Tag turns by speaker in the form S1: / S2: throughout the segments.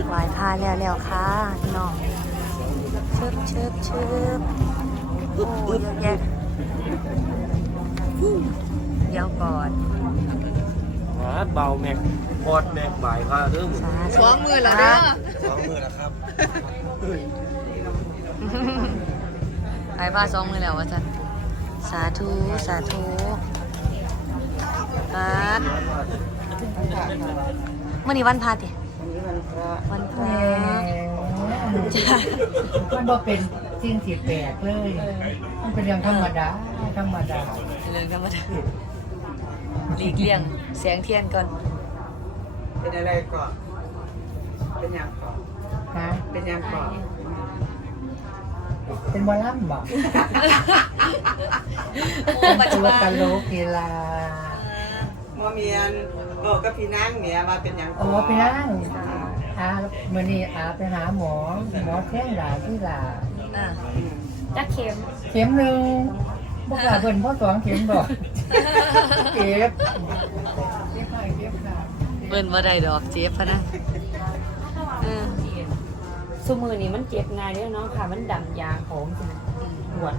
S1: ไหวพาแล้วค่ะพี่น้องชืบโอ้เยอะแยะเดี๋ยวก่อน
S2: เบาแม็กปอดแม็กบ่ายพาเด้อมึง
S1: สองมือแล้วเด้อ
S2: 2 มื้อแล้วครับ
S1: ไหวพาสองมือแล้วว่าจันสาธุครับเมื่อนี้วันพาติวันพระ
S3: มันบ่เป็นสิ่งที่แปลกเลย มันเป็นอย่างธรรมดา
S1: เรื่องธรรมดาหลีกเลี่ยงแสงเทียนก่อน
S4: เป็นอะไรก่อนเป็นยังก่อน
S3: ฮะ
S4: เป็นยังก่อน
S3: เป็นวอลลัมบ่
S1: โอ้ปัจจุ
S3: ตัว
S1: บั
S3: ต
S1: น
S3: ลกกีฬา
S4: หมอเมียนบอกกับพี่นางเนี่ยมาเป็นยังก่
S3: โอ้
S4: อน
S3: ไปนั่งมื้อนี้ไปหาหมอแท่งหลายที่หลา
S1: จักเข็ม
S3: เข็มหนึงบ่กล้าเพิ่นบ่2เข็มบ่เก็บค่ะ
S1: เบิ่นว่าได้ดอกเจ็บพะนะอืม
S5: ซุมือนี้มันเจ็บง่ายเด้อเนาะค่ะ มันดังยาของใช่ไหมปวด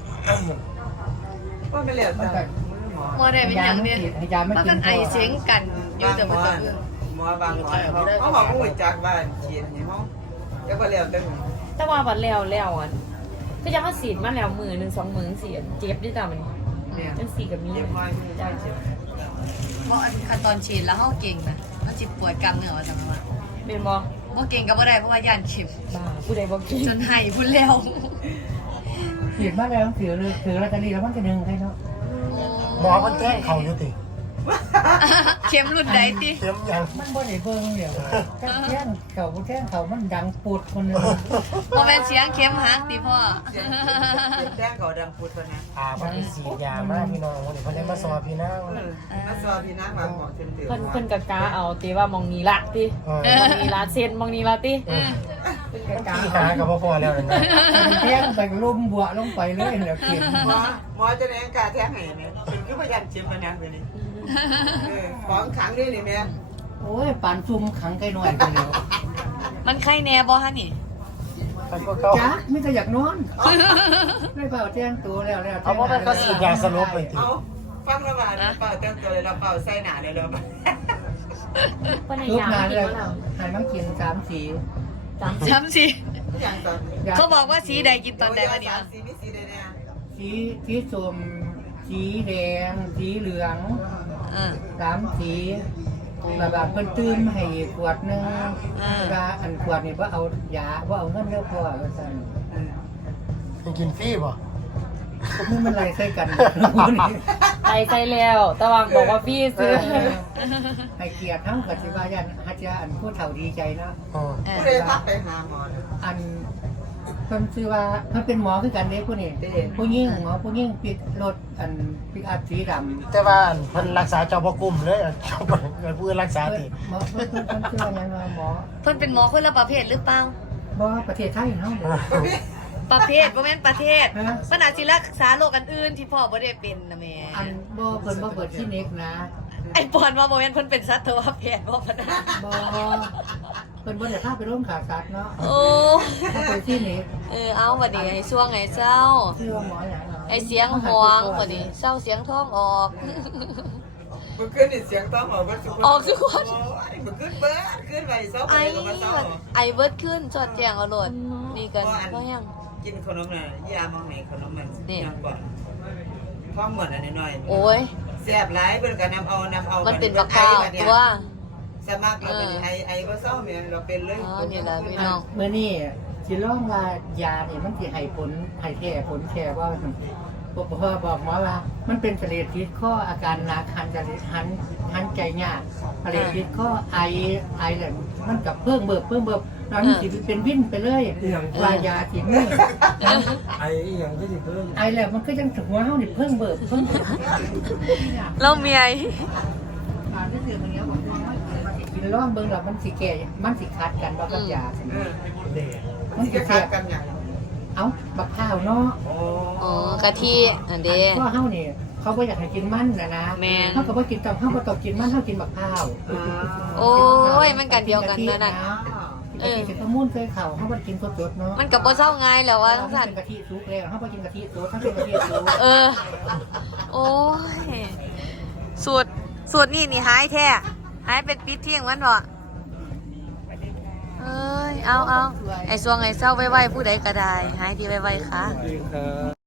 S4: ก็ไม่เหลือ
S3: มัน
S4: แต่
S3: ก็
S4: หมอ
S1: บ่ได้เป็นหยังเนี่ย
S3: ให้ยามัน
S1: มัน
S3: กิ
S1: เป็น นไอเสียงกันอยู่แต่บ่ต้อง
S4: หมอบางหมอเขาบอกว่าจากบ้านฉีดนี่เขาจะก็เหลือแต่
S5: แต่ว่าวันแล้วอ่ะก็จะมาสีดมาแล้วมือหนึ่งสองมือเสียเจ็บด้วยแต่มัน
S4: เนี่ย
S5: จังสีกับมี
S4: เจ็บมากได้เจ็บ
S1: บ่อันขั้นตอนฉีดแล้วเฮาเก่งนะมันสิปวดกล้ามเนื้อว่าจังว่า
S5: เป็นบ่
S1: บ่เก่งก็บ่ได้เพราะว่าย่านเข็ม
S5: บ้าผู้ใดบอกกิน
S1: จนให้พุ่นแล้ว
S3: เขียนมาแล้วถือลอตเตอรี่แล้วมันจะ1ให้เนาะ
S2: หมอมันแจ้งเขาอยู่ติ
S1: เข็มรุ่นใดติ
S2: เข็มยัง
S3: มันบ่ได้เบิ่งเดี๋ยวแท่งเขามันดังปุดคนนึง
S1: บ่แม่นเสียงเข็มหักติพ่อ
S4: เจ็บแจ้งเขาดังพูดไปนะ
S2: มันสีดยามากพี่น้องวันนี้เพิ่นได้มาสอนพี่น้อง
S4: มาสอบพี่นางมาบอกเต็ม
S5: เพิ่นกะกาเอาตีว่ามองนี้ละติมองนี้ละเส้นมองนี้ละติ
S2: พี่หากับพ่อแล้วนั่นนะ
S3: แท่งไปลุ่มบัวลงไปเลยแล้วเขียน
S4: หมอจะแรงกาแท้งไหนเนี่ยเป็นคือพยานเจ็บมานะไปนี่ของขังนี่นี่แม่
S3: โอ้ยปานซุ่มขังไก่หน่อยไปแล้ว
S1: มันไข้แน่บ่ฮะนี่
S2: มันก็เขา
S3: จ้าไม่ก็อยากนอนไม่เปล่าแจ้งตัวแล้ว
S2: เอาเพราะมันก็สีดยาสลบไปติ
S4: เอาฟังระบาดเป่าเต็มตัวเลยเราเป่าใส่หนาเลยเรา
S5: เพิ่นให้
S3: ลูก
S5: ยา
S3: นา
S5: มากิน
S3: เลย
S5: มาแล้ว
S3: ให้มันกิน3 สี
S1: จำสิ
S4: อย่างตอน
S1: เขาบอกว่าสีใดกินตอนใดวะเนี่ย
S4: สีไม่สีเลยเนี่ย
S3: สีส้มสีแดงสีเหลือง 3 สีแบบเพิ่นตื้มให้ขวดนึงเวลาอันขวดนี่ว่าเอายาว่าเอาเงินเด้อพ่อว่าซั่น
S2: ไปกินฟรีบ่
S3: มึงมันไรใส่กัน
S5: ใส่แล้วแต่ว่าบอกว่าพี่ซื้อ
S3: ให้เกียรติทั้งกับสิว่ายันอาจจะอันผู้เฒ่าดีใจเนาะ
S4: ผู้ใดพักไปหาหมอ
S3: อันเพิ่นชื่อว่าเพิ่นเป็นหมอคือกันเด้ผู้นี้ผู้หญิงหมอผู้หญิงปิดรถอันปิกอัพสีดำ
S2: แต่ว่าเพิ่นรักษาเจ้าบ่กลุ่มเลยเจ้าบ่ผู้รักษาติ
S3: หมอเพิ่นชื่อว่าหยังว่าหมอ
S1: เพิ่นเป็นหมอคนละประเภทหรือเปล่า
S3: บ่ประเทศไทยเฮา
S1: ประเภทบ่แม่นประเทศ
S3: ฮะ
S1: มันอาจสิรักษาโรคอันอื่นที่พ่อบ่ได้เป็นนะแม่
S3: อันบ่เพิ่นบ่เปิดคลินิกนะ
S1: ไอ้ปอนว่าบ่แม่นเพิ่นเป็นสัตวแพทย์บ่พะนะ
S3: บ่เพิ่นบ่ได้พาไปโรงผ่าตัดเนาะ
S1: โอ้
S3: เพิ่นไปคลินิก
S1: เอาบัดนี้ให้ช่วงไอ้เจ้า
S3: ชื่อว่าหมอหยัง
S1: ไอ้เสียงหวงบัดนี้เศร้าเสียงท้องออก
S4: มันขึ้นเสียงต้องออกก็สุข
S1: ออกทุกคน
S4: มันขึ้นเบิร์ดขึ้นไปเศร้าไป
S1: ไอ้
S4: ก็มาเศร้า
S1: ไอเบิดขึ้นจอดแจงเอาโลดนี่กันบ่ยัง
S4: กินขนมน่ะยามองไหนขนมมันยังก่อนท้องเหมือนอันน้อย
S1: โอ้ย
S4: แซ่บหลายเพิ่นก็นำเอา
S1: มันเป็นบักข้าวตัว
S4: สมัครเราเป็นไอ้บ่เศร้าแม่เราเป็นเลย
S1: อ๋อนี่แหละพี่น้อง
S3: มื้อนี้สิลองว่ายานี่มันสิให้ผลให้แท้ผลแท้ว่าพ่อบอกหมอว่ามันเป็นเสลดติดข้ออาการหนักหันใจยากเสลดติดข้อไอแล้วมันกับเพิ่มเบิบแล้วมันสิเป็นวิ่นไปเลยว่ายาสิมือ
S2: ไอ้อีหยังก็สิเพิ่ม
S3: ไอแล้วมันก็ยังถึงหัวเฮานี่เพิ่มเบิบ
S1: เราเมีย
S3: ที่สื่อมันเนี้ยบอกว่ามันสิกินร่องเบิ่งแล้วมันสิแก่มันสิคัดกันบ่กับยา
S2: เด้
S4: มันสิคัดกันอย่าง
S3: เอ้าบักข้าวเนาะ
S1: อ๋อกะทิอันเด้
S3: ก็เฮานี่เขาบ่อยากให้กินมันนะ
S1: แม่น
S3: เฮาก็บ่กินตอนเฮาบ่ต้องกินมันเฮากินบักข้าว
S1: โอ้ยมันกันเดียวกันเลยน่ะ
S3: เกะทิเป็นข้าวมูนเคยเข่าเขาบ่กินสดๆเนาะ
S1: มันกับบ่เศร้าง่ายแล้วว่าทั้งสัต
S3: เป็
S1: ว์
S3: นกะทิซุกแล้วเขาบ่กินกะทิสดเขาเป็นกะทิซุก
S1: โอ้ยสูตรนี่หายแท้หายเป็นปิดเที่ยงวันบ่เอ้ยเอาไอ้สวงไอ้เศร้าไว้ผู้ใดก็ได้หายดีไว้ค่ะ
S2: จริงครับ